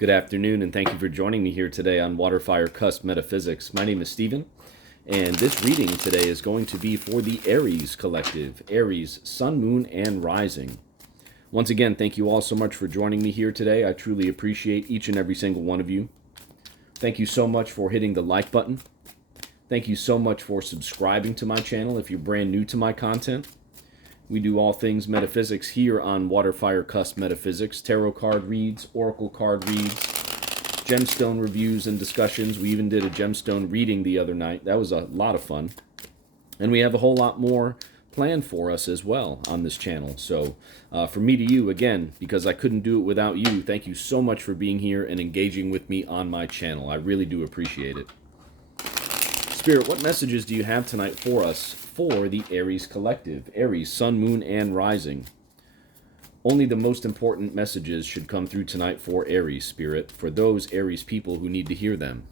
Good afternoon, and thank you for joining me here today on WATERFIRECUSP Metaphysics. My name is Stephen, and this reading today is going to be for the Aries collective, Aries, Sun, Moon, and Rising. Once again, thank you all so much for joining me here today. I truly appreciate each and every single one of you. Thank you so much for hitting the like button. Thank you so much for subscribing to my channel if you're brand new to my content. We do all things metaphysics here on WATERFIRECUSP Metaphysics, tarot card reads, oracle card reads, gemstone reviews and discussions. We even did a gemstone reading the other night. That was a lot of fun. And we have a whole lot more planned for us as well on this channel. So from me to you, again, because I couldn't do it without you, thank you so much for being here and engaging with me on my channel. I really do appreciate it. Spirit, what messages do you have tonight for us for the Aries collective? Aries, Sun, Moon, and Rising. Only the most important messages should come through tonight for Aries, Spirit, for those Aries people who need to hear them.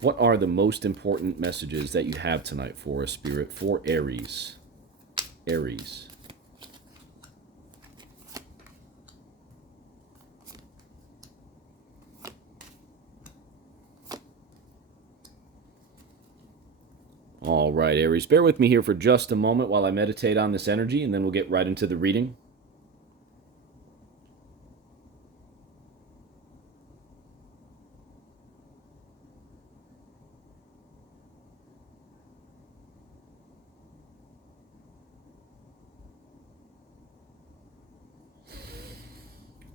What are the most important messages that you have tonight for us, Spirit, for Aries? Aries. All right, Aries, bear with me here for just a moment while I meditate on this energy, and then we'll get right into the reading.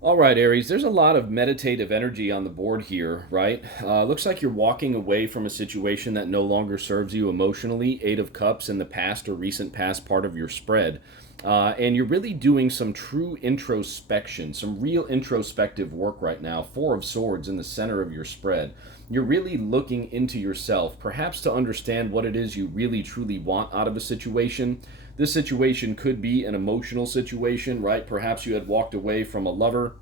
All right, Aries, there's a lot of meditative energy on the board here, right? Looks like you're walking away from a situation that no longer serves you emotionally, Eight of Cups in the past or recent past part of your spread. And you're really doing some true introspection, some real introspective work right now. Four of Swords in the center of your spread. You're really looking into yourself, perhaps to understand what it is you really truly want out of a situation. This situation could be an emotional situation, right? Perhaps you had walked away from a lover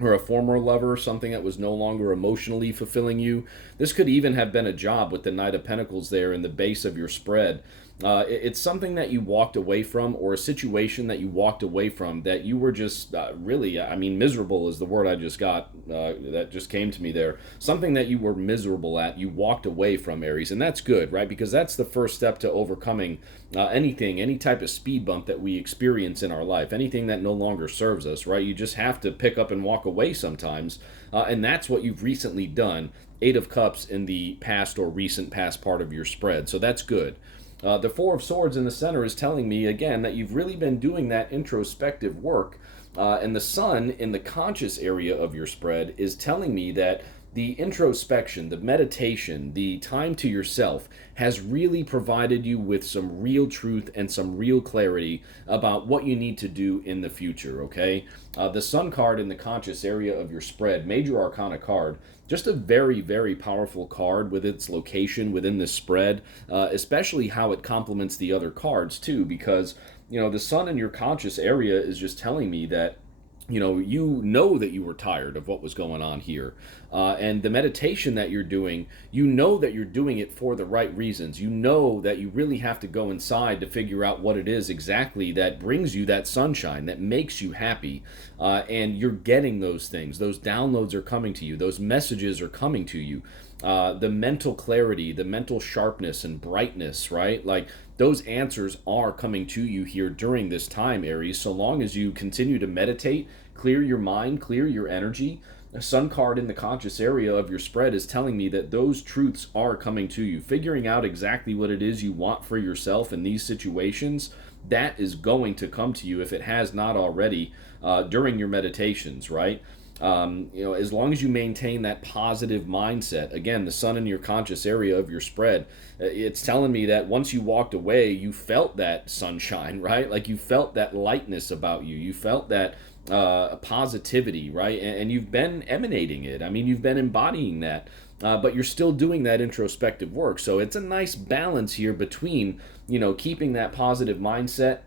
or a former lover, something that was no longer emotionally fulfilling you. This could even have been a job with the Knight of Pentacles there in the base of your spread. It's something that you walked away from, or a situation that you walked away from that you were just really, miserable is the word I just got, that just came to me there. Something that you were miserable at, you walked away from, Aries, and that's good, right? Because that's the first step to overcoming any type of speed bump that we experience in our life, anything that no longer serves us, right? You just have to pick up and walk away sometimes, and that's what you've recently done. Eight of Cups in the past or recent past part of your spread, so that's good. The Four of Swords in the center is telling me, again, that you've really been doing that introspective work. And the Sun in the conscious area of your spread is telling me that the introspection, the meditation, the time to yourself has really provided you with some real truth and some real clarity about what you need to do in the future, okay? The Sun card in the conscious area of your spread, Major Arcana card, just a very, very powerful card with its location within the spread, especially how it complements the other cards too, because, you know, the Sun in your conscious area is just telling me that you know that you were tired of what was going on here. And the meditation that you're doing, you know that you're doing it for the right reasons. You know that you really have to go inside to figure out what it is exactly that brings you that sunshine, that makes you happy. And you're getting those things. Those downloads are coming to you. Those messages are coming to you. The mental clarity, the mental sharpness and brightness, right? Like, those answers are coming to you here during this time, Aries, so long as you continue to meditate, clear your mind, clear your energy. A Sun card in the conscious area of your spread is telling me that those truths are coming to you. Figuring out exactly what it is you want for yourself in these situations, that is going to come to you if it has not already during your meditations, right? As long as you maintain that positive mindset, again, the Sun in your conscious area of your spread, it's telling me that once you walked away, you felt that sunshine, right? Like, you felt that lightness about you. You felt that positivity, right? And you've been emanating it. I mean, you've been embodying that, but you're still doing that introspective work. So it's a nice balance here between, keeping that positive mindset,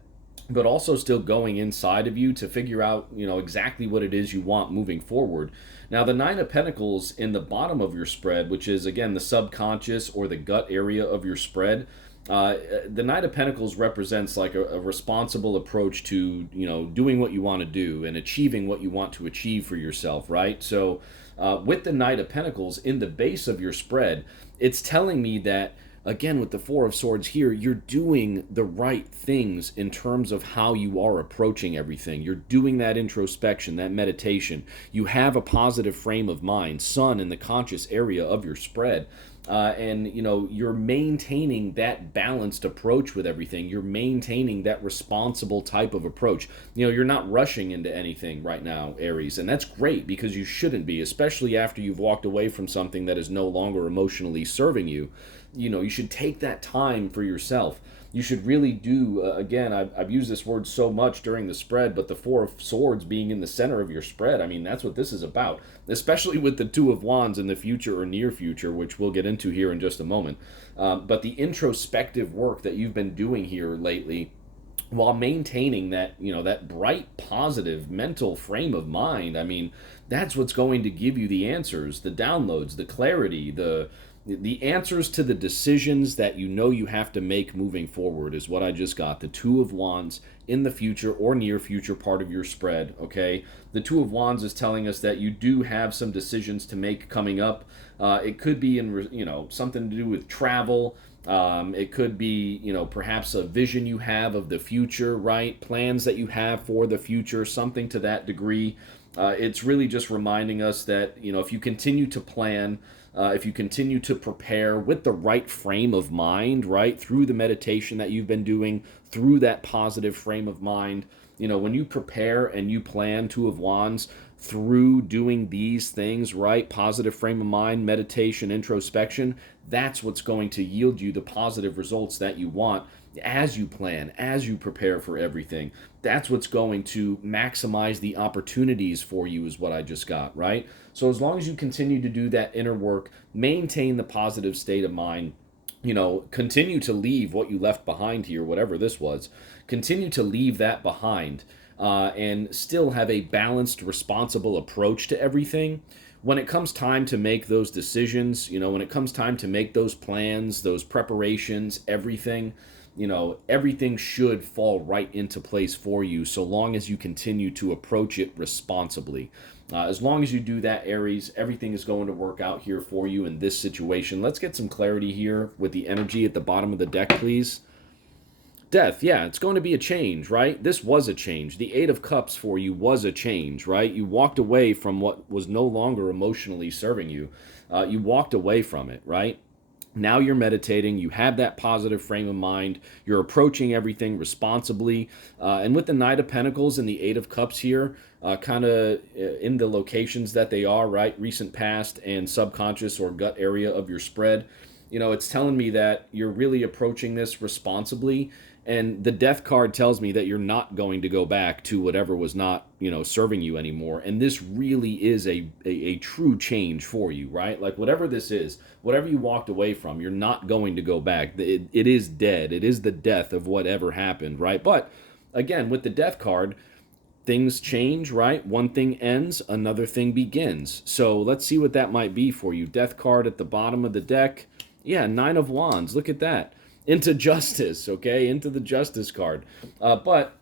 but also still going inside of you to figure out, exactly what it is you want moving forward. Now, the Nine of Pentacles in the bottom of your spread, which is, again, the subconscious or the gut area of your spread, The Knight of Pentacles represents like a responsible approach to, doing what you want to do and achieving what you want to achieve for yourself, right? So with the Knight of Pentacles in the base of your spread, it's telling me that, again, with the Four of Swords here, you're doing the right things in terms of how you are approaching everything. You're doing that introspection, that meditation. You have a positive frame of mind, sun in the conscious area of your spread. And you're maintaining that balanced approach with everything. You're maintaining that responsible type of approach. You're not rushing into anything right now, Aries, and that's great because you shouldn't be, especially after you've walked away from something that is no longer emotionally serving you. You should take that time for yourself. You should really do, again, I've used this word so much during the spread, but the Four of Swords being in the center of your spread, I mean, that's what this is about, especially with the Two of Wands in the future or near future, which we'll get into here in just a moment. But the introspective work that you've been doing here lately, while maintaining that, that bright, positive mental frame of mind, I mean, that's what's going to give you the answers, the downloads, the clarity, the answers to the decisions that you have to make moving forward is what I just got. The Two of Wands in the future or near future part of your spread, okay? The Two of Wands is telling us that you do have some decisions to make coming up. It could be in, something to do with travel. It could be, perhaps a vision you have of the future, right? Plans that you have for the future, something to that degree. It's really just reminding us that, if you continue to plan, if you continue to prepare with the right frame of mind, right, through the meditation that you've been doing, through that positive frame of mind, when you prepare and you plan, Two of Wands, through doing these things, right, positive frame of mind, meditation, introspection, that's what's going to yield you the positive results that you want as you plan, as you prepare for everything. That's what's going to maximize the opportunities for you is what I just got, right? So as long as you continue to do that inner work, maintain the positive state of mind, continue to leave what you left behind here, whatever this was, continue to leave that behind, and still have a balanced, responsible approach to everything. When it comes time to make those decisions, when it comes time to make those plans, those preparations, everything, everything should fall right into place for you so long as you continue to approach it responsibly. As long as you do that, Aries, everything is going to work out here for you in this situation. Let's get some clarity here with the energy at the bottom of the deck, please. Death, yeah, it's going to be a change, right? This was a change. The Eight of Cups for you was a change, right? You walked away from what was no longer emotionally serving you. You walked away from it, right? Now you're meditating, you have that positive frame of mind, you're approaching everything responsibly. And with the Knight of Pentacles and the Eight of Cups here, kind of in the locations that they are, right? Recent past and subconscious or gut area of your spread. It's telling me that you're really approaching this responsibly. And the Death card tells me that you're not going to go back to whatever was not, serving you anymore. And this really is a true change for you, right? Like whatever this is, whatever you walked away from, you're not going to go back. It is dead. It is the death of whatever happened, right? But again, with the Death card, things change, right? One thing ends, another thing begins. So let's see what that might be for you. Death card at the bottom of the deck. Yeah, Nine of Wands. Look at that. Into Justice, okay? Into the Justice card. But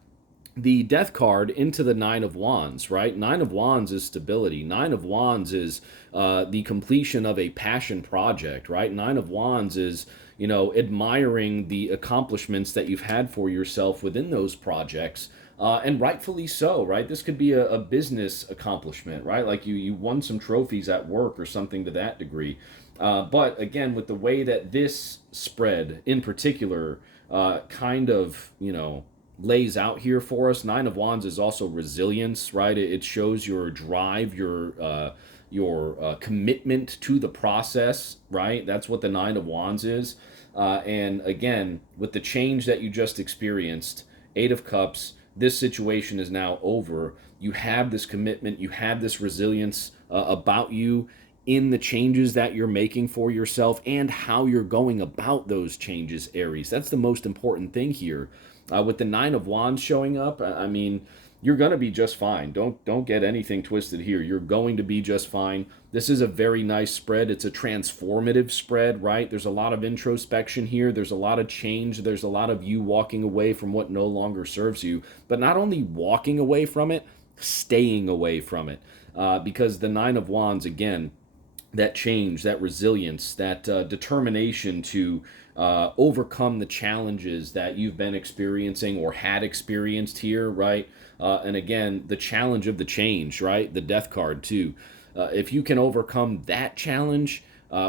the Death card into the Nine of Wands, right? Nine of Wands is stability. Nine of Wands is the completion of a passion project, right? Nine of Wands is, admiring the accomplishments that you've had for yourself within those projects. And rightfully so, right? This could be a business accomplishment, right? Like you won some trophies at work or something to that degree. But again, with the way that this spread in particular kind of, lays out here for us, Nine of Wands is also resilience, right? It shows your drive, your commitment to the process, right? That's what the Nine of Wands is. And again, with the change that you just experienced, Eight of Cups, this situation is now over. You have this commitment, you have this resilience about you in the changes that you're making for yourself and how you're going about those changes, Aries. That's the most important thing here. With the Nine of Wands showing up, I mean, you're going to be just fine. Don't get anything twisted here. You're going to be just fine. This is a very nice spread. It's a transformative spread, right? There's a lot of introspection here. There's a lot of change. There's a lot of you walking away from what no longer serves you, but not only walking away from it, staying away from it. Because the Nine of Wands, again, that change, that resilience, that determination to overcome the challenges that you've been experiencing or had experienced here, right? And again, the challenge of the change, right? The Death card, too. If you can overcome that challenge,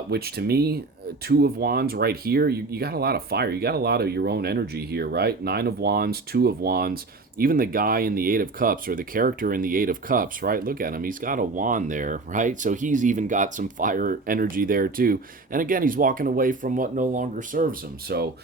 which to me, Two of Wands right here, you got a lot of fire. You got a lot of your own energy here, right? Nine of Wands, Two of Wands, even the guy in the Eight of Cups, or the character in the Eight of Cups, right? Look at him. He's got a wand there, right? So he's even got some fire energy there too. And again, he's walking away from what no longer serves him. So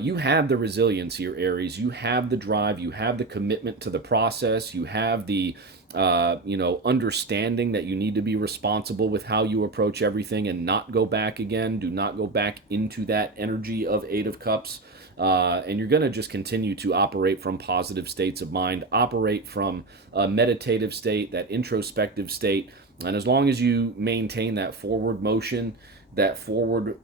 you have the resilience here, Aries. You have the drive. You have the commitment to the process. You have the understanding that you need to be responsible with how you approach everything and not go back again. Do not go back into that energy of Eight of Cups. And you're going to just continue to operate from positive states of mind, operate from a meditative state, that introspective state. And as long as you maintain that forward motion, that forward,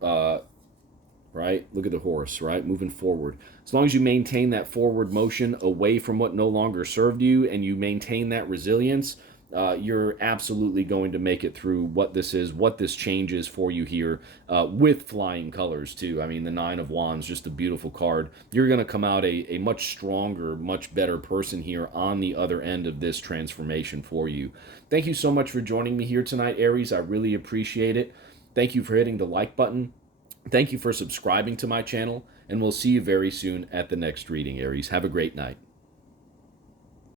right? Look at the horse, right? Moving forward. As long as you maintain that forward motion away from what no longer served you and you maintain that resilience, you're absolutely going to make it through what this change is for you here, with flying colors too. I mean, the Nine of Wands, just a beautiful card. You're going to come out a much stronger, much better person here on the other end of this transformation for you. Thank you so much for joining me here tonight, Aries. I really appreciate it. Thank you for hitting the like button. Thank you for subscribing to my channel, and we'll see you very soon at the next reading, Aries. Have a great night.